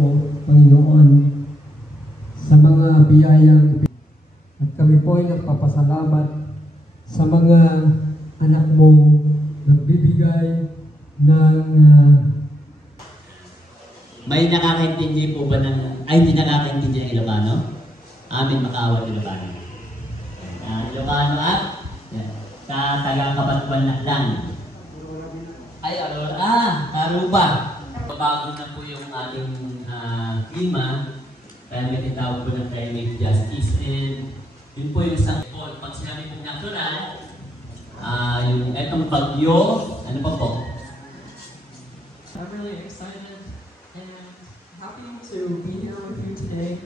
mo, Panginoon, sa mga biyayang at kami po ay nagpapasalamat sa mga anak mong nagbibigay ng may nakakaintindi po ba hindi nakakaintindi ng Ilocano? Amin makaawa Ilocano. Ilocano at taga-Kabanatuan lang. Ay, Karuba. Bago na po yung ating klima, kaya may tinatawag po ng climate justice. And yun po yung isang po, pag sinabi pong natural, yung etong bagyo, ano pa po? I'm really excited and happy to be here with you today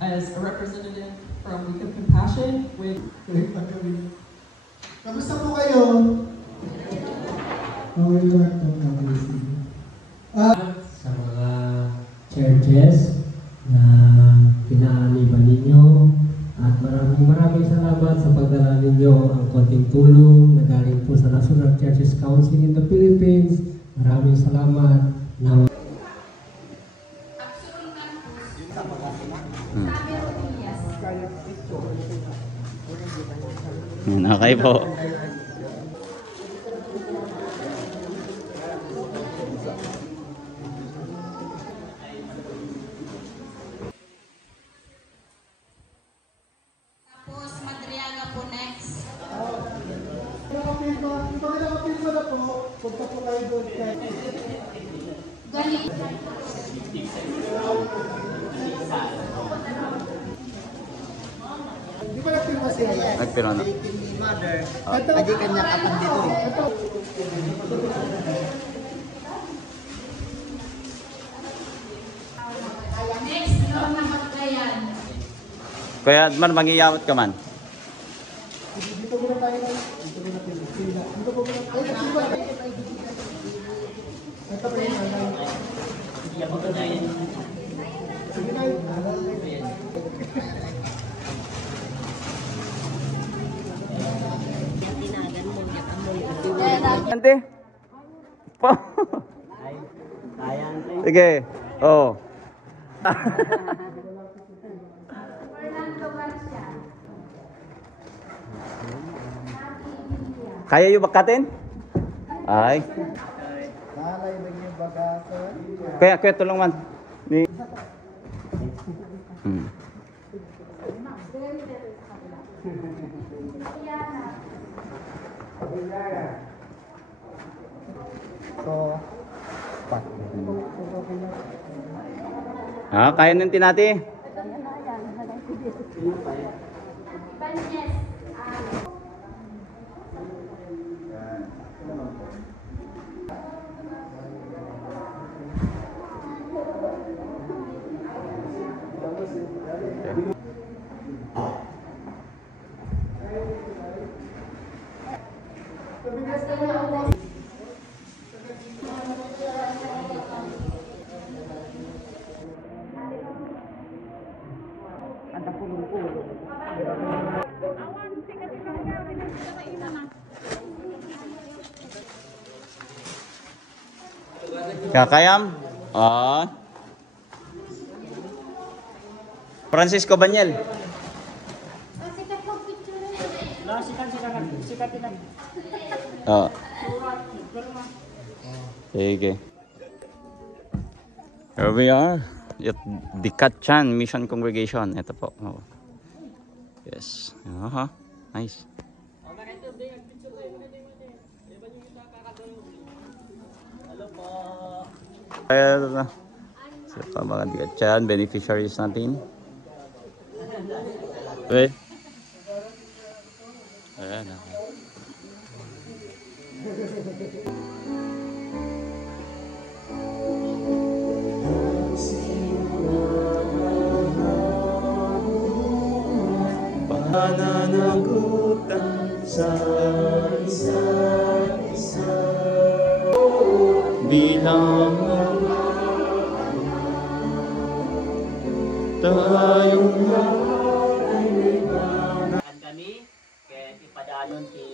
as a representative from Week of Compassion with Kamusta po kayo? Okay lang po sa mga churches na pinaaniban ninyo at maraming salamat sa pagdala ninyo ang konting tulong na galing po sa National Churches Council in the Philippines. Maraming salamat. Okay po. Tapos Madriaga po next. Nakapil ko na po. Punta po kayo doon. Galing. Di ba nagpil kasi yan? Nagpiro na. Ni mother, lagi kanya kapan dito. Next, Lorna Matlayan. Kaya man mangyayawat ka man. Dito muna tayo. Dito muna tayo. Dito po muna tayo. Ito po yung nanay. Sige na yun. Ante. Po. Sige. Oh. Fernando Garcia. Kaya yung bakatin? Ay. Nalay ba niyo bagasan? Kaya tulong man. Ni. So, Kaya nun tinati. Banjes. Kakayam? Francisco Banyel. Sige. Here we are at Dikatchan Mission Congregation. Ito po. Yes. Nice. Sa mga Dikatchan beneficiaries natin. Okay. Ayan. Pananagutan sa isa't isa bilang tayong lahat ay ligaw. Kami, kaya ipadalon si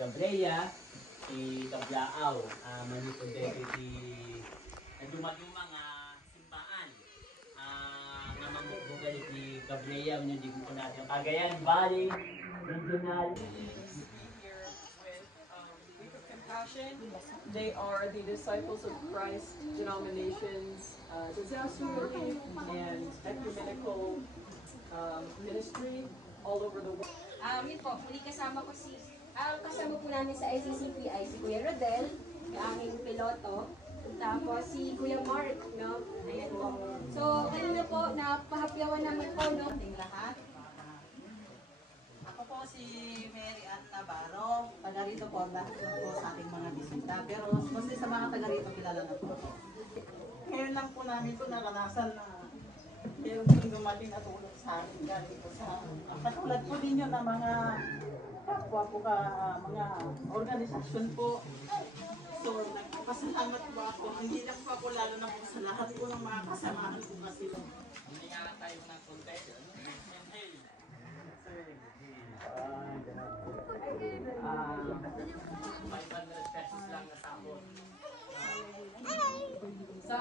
Gabriela, si Gabriao, Manipod Deputy, na dumadumang simbahan. magalit ni Gabriel, yung hindi po natin. Cagayan Valley Regional. Compassion. They are the Disciples of Christ denominations, disaster relief, and ecumenical ministry all over the world. Yun po, muli kasama ko kasama po namin sa ICCP ay si Kuya Rodel, yung aking piloto. Tapos si Kuya Mark, no? Ayan po. So, kanina po, napahapyawan namin po, no? Lahat. Ako po si Mary Ann Navarro. Taga rito po, lahat po sa ating mga bisita. Pero mostly sa mga taga rito, kilala na po. Ngayon lang po namin ito naranasan na meron pong dumating na tulong sa akin galing po sa katulad po ninyo na mga kapwa po mga organisasyon po. So, nagpapasalamat po ako. Hindi lang po ako, lalo na po sa lahat po ng mga kasamahan ko kasi. Hindi nga lang tayo ng contest. Pesos lang na sahod. Sa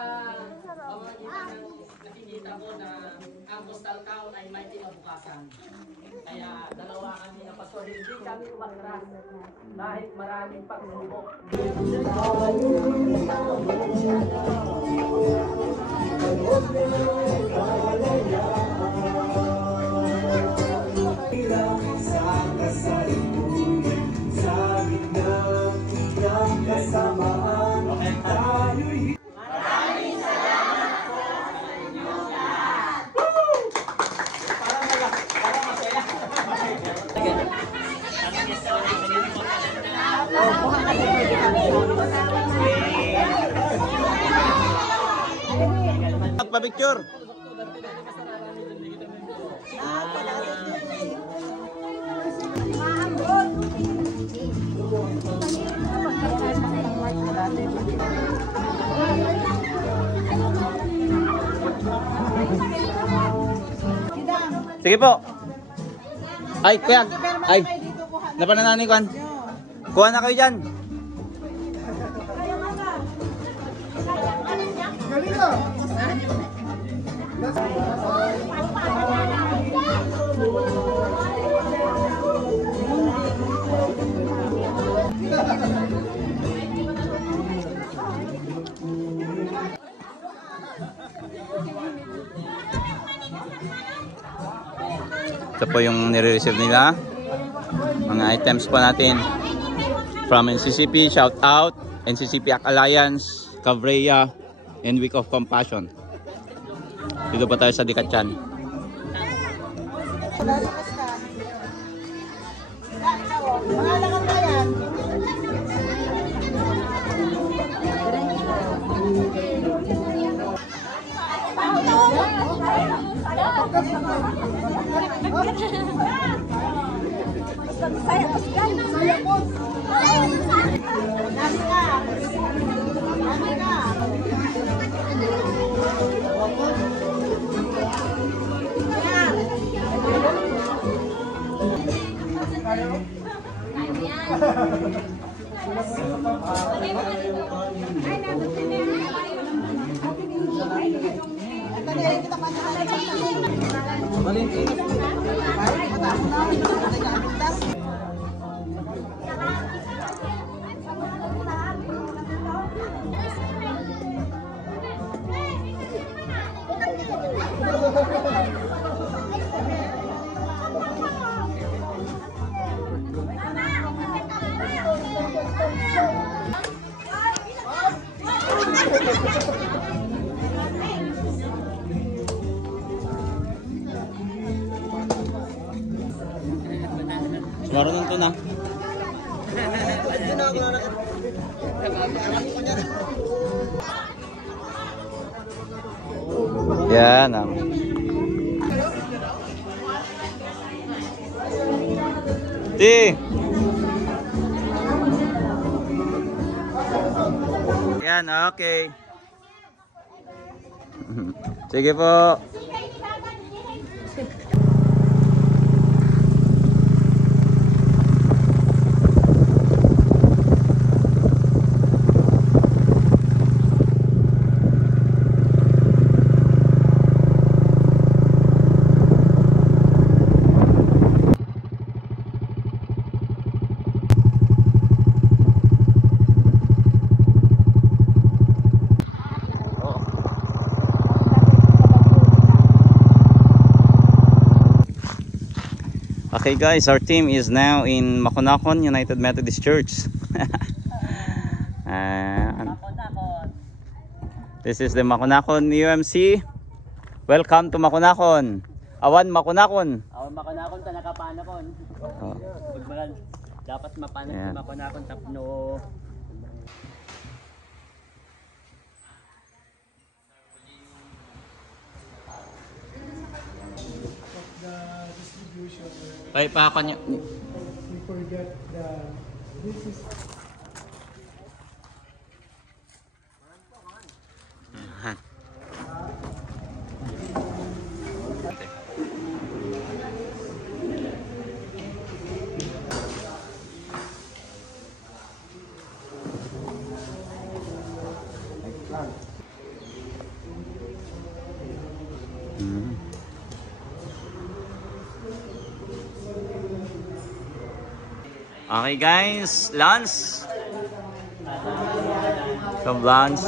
nakikita mo na ang Coastal Town ay may kinabukasan. Kaya dalawa kami na pastor, hindi kami umatras kahit maraming pagsubok. Sa kasalukuyan, sa gitna ng kasamaan, tayo'y Magpa-picture. Sige po. Ay, kuya. Ay. Napanananin ko. Kuha na kayo dyan. Ito po yung nire-receive nila. Mga items po natin. From NCCP, shout out. NCCP Alliance, Cabrera, and Week of Compassion. Dito pa tayo sa Dikatchan. Marunong to na. Yan. Yan, okay. Sige po. Okay guys, our team is now in Maconacon United Methodist Church. And this is the Maconacon UMC. Welcome to Maconacon. Awan Maconacon. Awan Maconacon ta nakapanakon. Oh. Dapat mapanak Ayan. si Maconacon tapno. The distribution. Ay, pa niya. We forget this is Okay guys, lunch. Some lunch.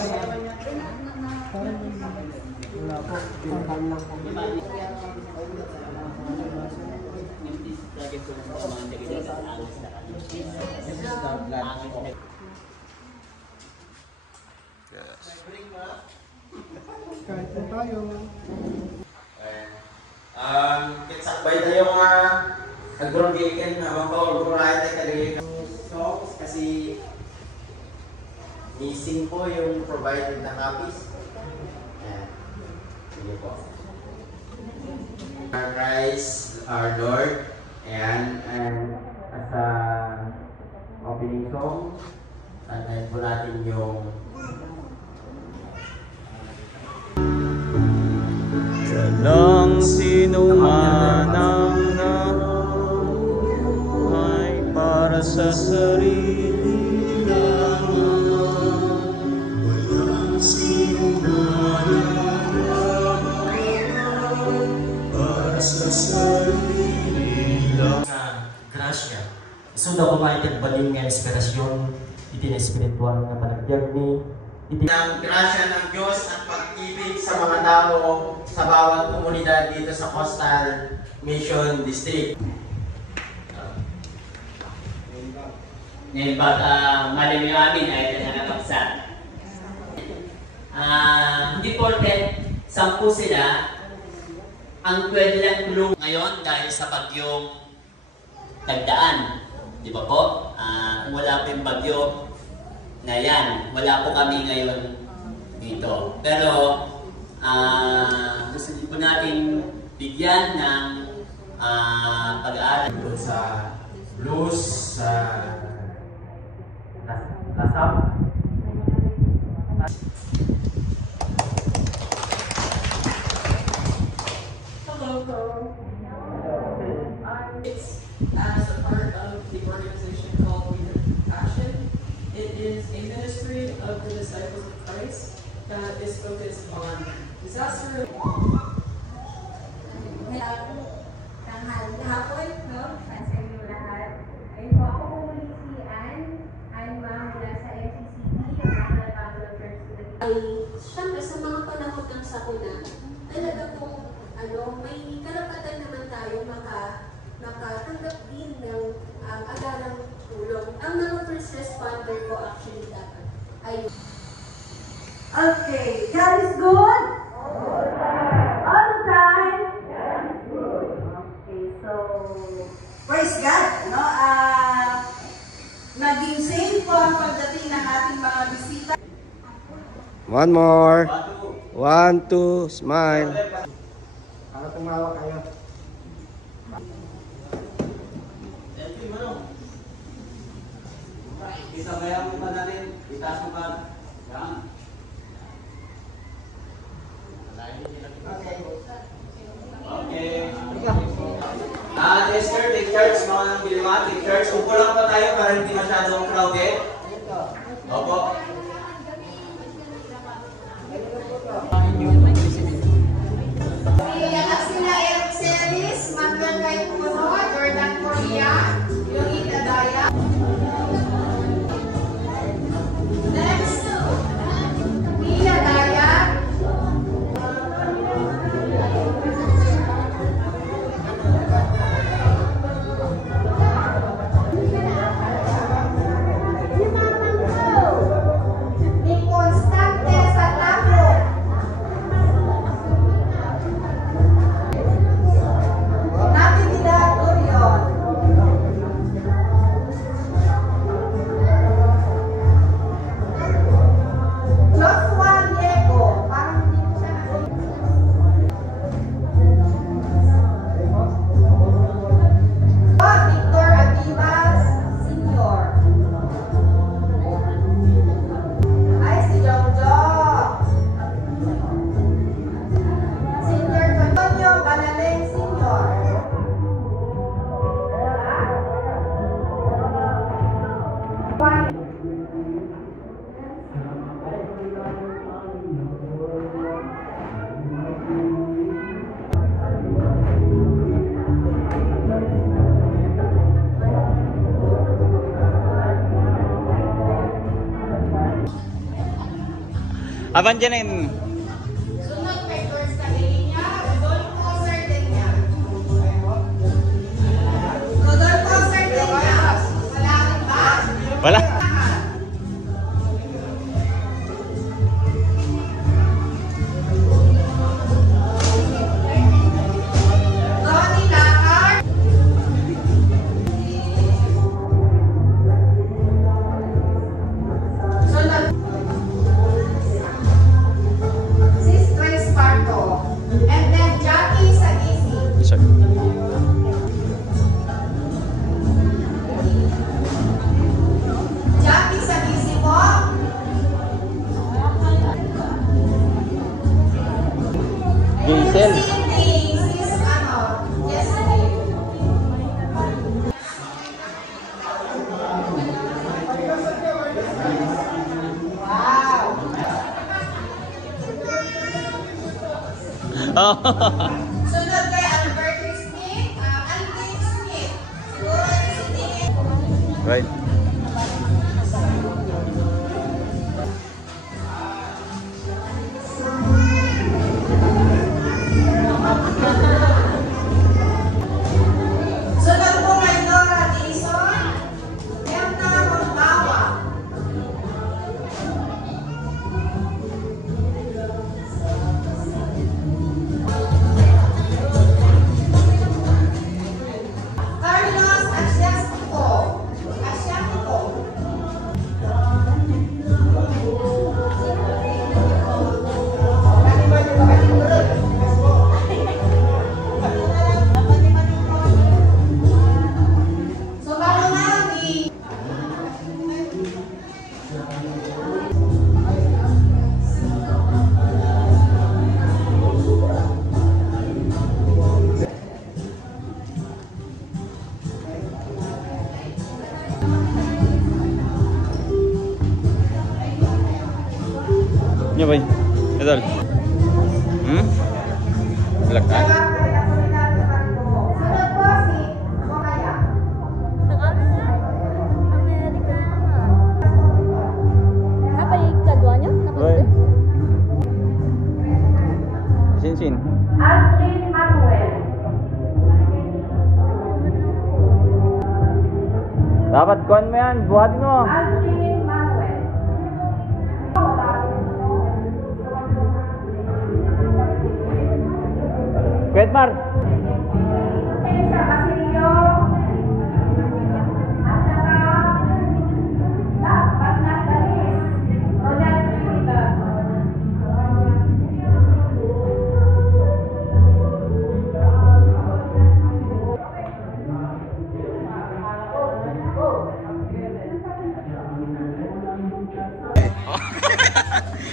kahit po tayo. Kinsakbay tayo nga nag-grogikin habang pag-gurahin tayo kagayin songs kasi missing po yung provided na copies. Ayan. Sige po. Our Christ, our Lord. Ayan. And as a opening song, tantayin po natin yung Walang sino man ang ay para sa sarili lamang. Walang sino man para sa sarili lamang. Sa grasya, isunda ko kahit balin nga inspirasyon, itinespiritual na panagbiag ni ng grasya ng Diyos at pag-ibig sa mga tao sa bawat komunidad dito sa Coastal Mission District. Ngayon baka malim yung amin ay nanakapagsa. Hindi porket 10 sila ang pwede lang tulong ngayon dahil sa bagyong nagdaan. Di ba po? Kung wala po yung bagyo na yan, wala po kami ngayon dito. Pero gusto din po natin bigyan ng pag-aaral Sa blues, sa lasap. Hello. It's as a part of the organization called We Have Compassion. It is a ministry of the disciples of Christ that is focused on disaster. Hapon, no? Sa inyo lahat. Ayun po, ako po muli si Ann Ma'am mula sa FCCP, ang National Council of Church Students. Ay, syempre sa mga panahon ng sakuna, talaga pong may karapatan naman tayo makatanggap din ng agarang tulong. Ang mga first responder po actually dapat ay... Okay, God is good? All the time? Okay, so... Praise God, no? Naging safe po ang pagdating ng ating mga bisita. One more. 1, 2, smile. Para tumawa kayo. isabayan mo pa natin, itaas mo pa. Yan. Okay. Esther, take charge, mga nang bilima, take charge. Upo lang pa tayo para hindi masyadong crowded. Opo. Sila Eric Celis, Manuel Caipuno, Jordan Correa, yung Itadaya. Next, Mia Daya. Abanjanin. Sunod kay George Calinia, Rodolfo Sardenya. Rodolfo Sardenya. Wala rin ba? Wala. Ronnie Lakar. Sunod. Sis Grace Parto. And then Jackie Sagisi. Jackie Sagisi po. Vincent. Sis ano? Yes, ma'am. Wow. Sunod kay Albert Smith. Albert Smith. Siguro si Right. Sunod po kay Nora Dizon. Edna Montawa. Carlos Asiatico. Asiatico. So, bago na di Nya bay. Idol. Lakan. sunod po si Mokaya. Apa yung kaduanya? Right. Sin. Aldrin Manuel. Dapat kuan mo yan, buhatin mo. Aldrin Manuel. Kwetmar. Cesar Basilio. At saka last but not the least, Ronald Trinidad.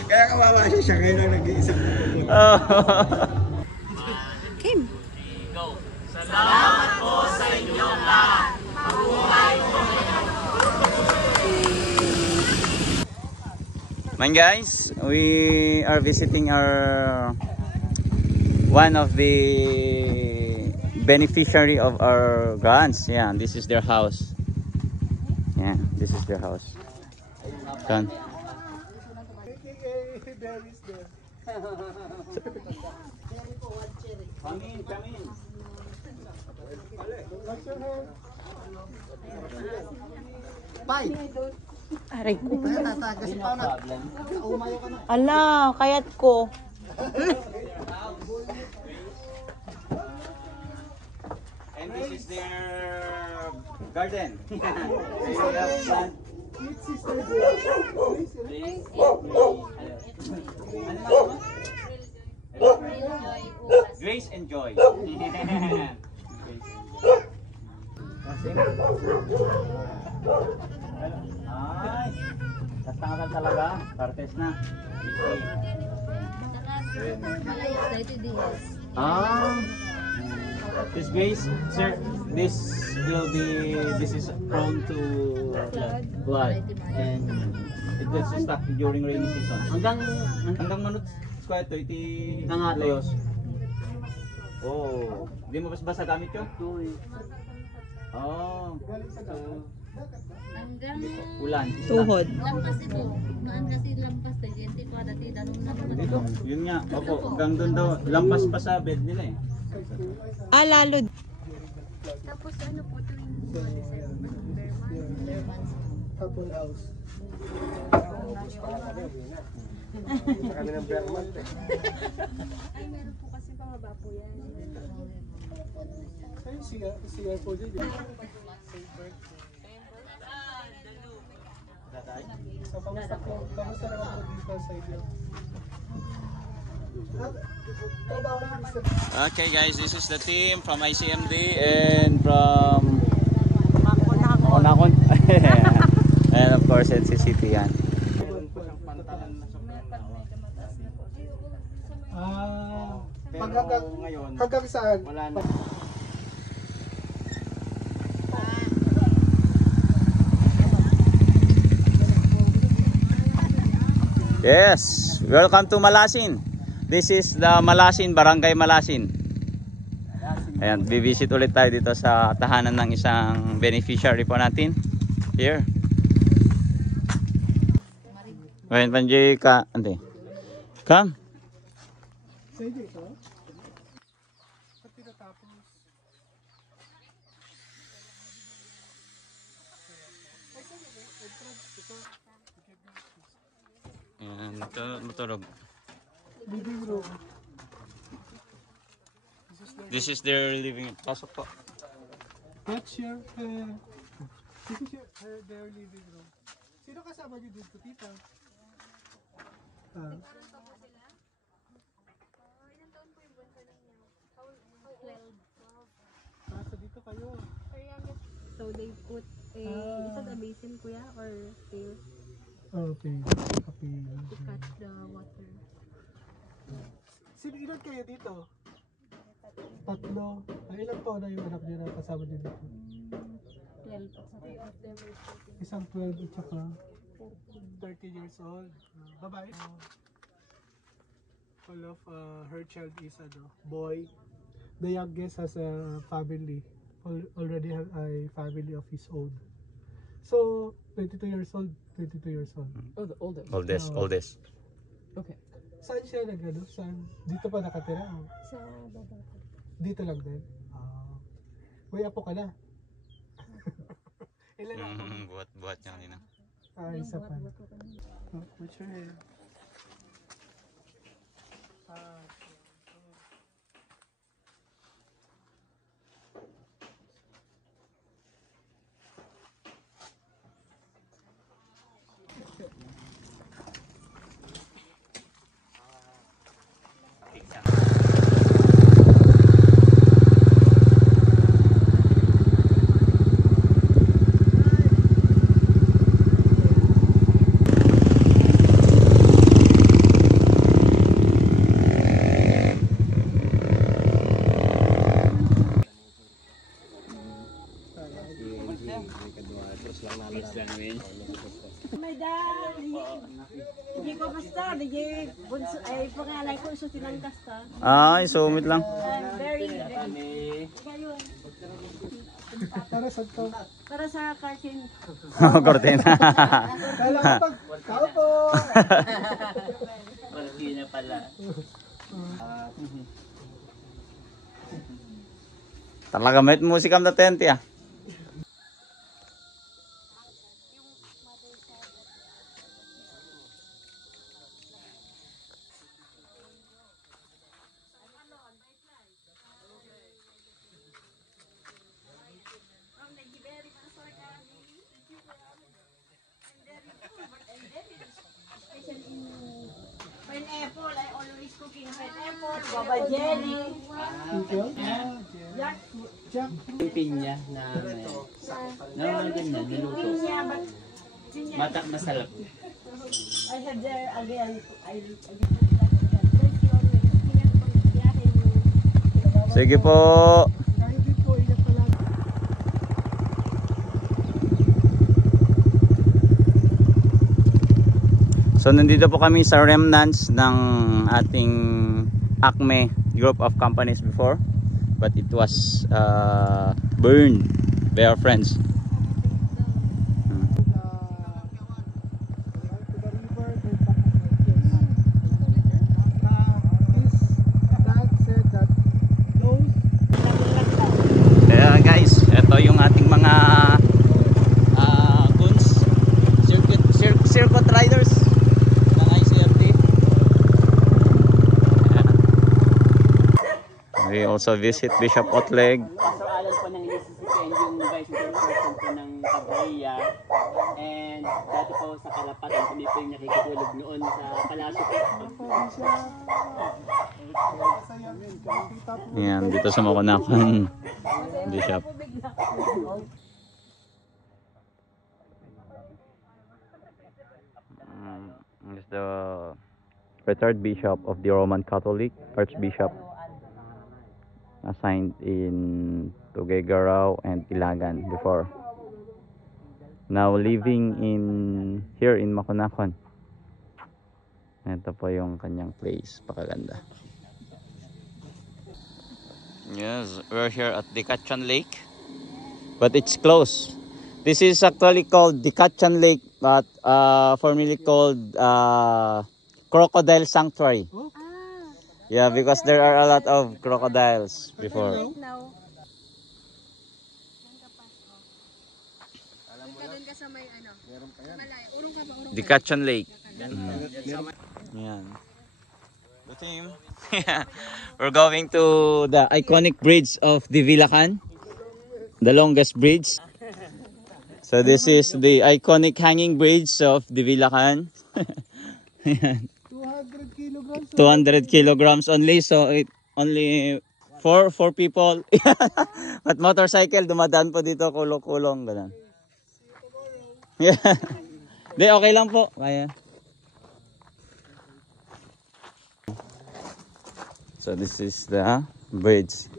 Kaya kawawa siya ngayon lang nag-iisip. Kim. Go. Salamat po sa inyong lahat. Mabuhay po. Man guys, we are visiting our one of the beneficiary of our grants. Yeah, this is their house. Yeah, this is their house. Done. Come in. Bye. Aray ko. Ala, kayat ko. And this is their garden. Grace and joy. Ay, kastangan talaga. Partes na. This Grace, sir, this is prone to flood and it was stuck during rainy season. Hanggang manut ko ito layos. Oh, di mo basa gamit 'yo? Oh. Galing sa dagat. Hanggang Ulan. Tuhod. lampas ito. Maan kasi lampas tayo. Hindi ko dati danong naman. Dito, yun nga. Opo, hanggang doon daw. Lampas pa sa bed nila eh. Ah, lalo. Tapos ano po tuwing December months. Couple house. Kami ng Berman. Ay, meron po kasi pangaba po yan. Ay, siya po dyan. So, kamusta po? Kamusta naman po dito sa inyo? Okay guys, this is the team from ICMD and from Onakon. And of course NCCP yan. Hanggang saan? Wala na. Yes, welcome to Malasin. This is the Malasin, Barangay Malasin. Ayan, bibisit ulit tayo dito sa tahanan ng isang beneficiary po natin. Here. Ayan, Panjay ka. Ante. Come. Sige ito. Pati natapos. Ayan, matulog. Living room. This is their living room. Pasok po. That's your, this is your, their living room. Sino kasama niyo dito, tita? Ah. So dito kayo. So they put is that a basin kuya or pail Okay. Copy. to catch the water? Sino ilan kayo dito? Tatlo. Ay, ilan po na yung anak niyo na kasama niyo dito? 12 at saka Isang 12 at saka 13 years old. Babae. All of her child is boy. The youngest has a family. Already have a family of his own. So, 22 years old. 22 years old. Oh, the oldest. Oldest. Okay. Saan siya nagano? Saan? Dito pa nakatira? Sa baba po. Dito lang din? May apo ka na? Ilan na apo? Buhat niya kanina. Isa pa. What's your hair? Hindi ko basta, ay pangalan ko sa tinangkas ka. Ay, sumit lang. Very Para sa to. Para sa curtain. Cortina. Kala ko pag tao po. Cortina pala. Talaga may musika na tent ya. Pineapple, I always cooking pineapple. Baba Jenny. Jack. Yung pinya na ganyan, niluto. Matak masarap. I have there again. Sige po. So nandito po kami sa remnants ng ating Acme group of companies before, but it was burned They are friends. Kaya guys, ito yung ating mga goons, circuit riders ng ICFT. We also visit Bishop Othleg. Pastor Alan po ng ICCP and yung Vice Chairperson po ng Cabrera. And dati po sa Kalapatan, kami po yung nakikitulog noon sa Palasyo po. Yan, dito sa Makunakan Bishop. Is the retired bishop of the Roman Catholic Archbishop assigned in Tuguegarao and Ilagan before. Now living here in Makunakan. Ito po yung kanyang place, pakaganda. Yes, we're here at Dikatchan Lake, but it's closed. This is actually called Dikatchan Lake, but formerly called Crocodile Sanctuary. Yeah, because there are a lot of crocodiles before. Dikatchan Lake. Yan. The team. We're going to the iconic bridge of Divilacan, the longest bridge. So this is the iconic hanging bridge of Divilacan. 200 kilograms only, so it only four people. At motorcycle dumadaan po dito, kulong-kulong ganun. Yeah. Di, okay lang po. Kaya. So this is the bridge.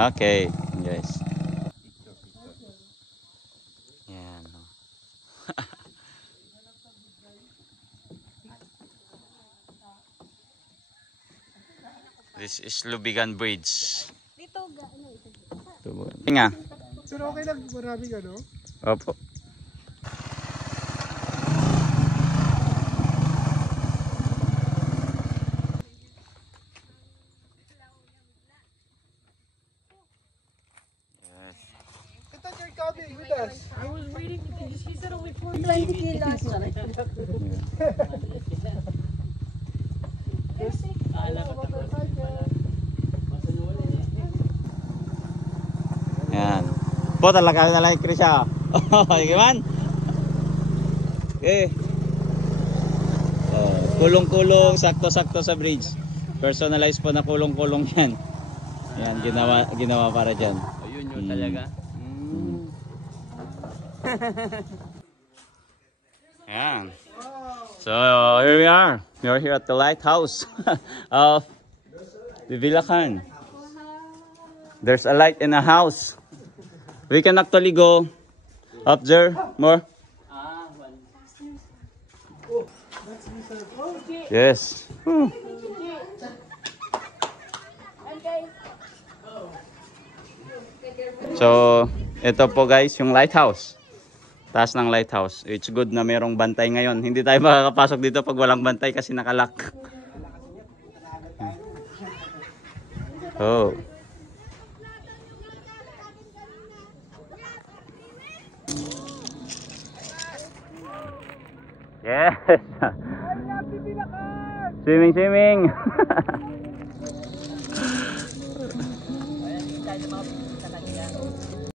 Okay, guys. Yan. This is Lubigan Bridge. Dito nga. Pero okay lang, maraming ano? Opo. With us. I was waiting because he said only 20 kilos. Yan. Po talaga na lang Chris ah. Okay man. Okay. Kulong-kulong, sakto-sakto sa bridge. Personalized po na kulong-kulong yan. Yan, ginawa para dyan. Ayun yun talaga. Yan. So here we are. We are here at the lighthouse of Divilacan. There's a light in a house. We can actually go up there more. Yes. So, ito po guys, yung lighthouse. Taas ng lighthouse. It's good na merong bantay ngayon. Hindi tayo makakapasok dito pag walang bantay kasi nakalock. Oh. Yes. Swimming, swimming.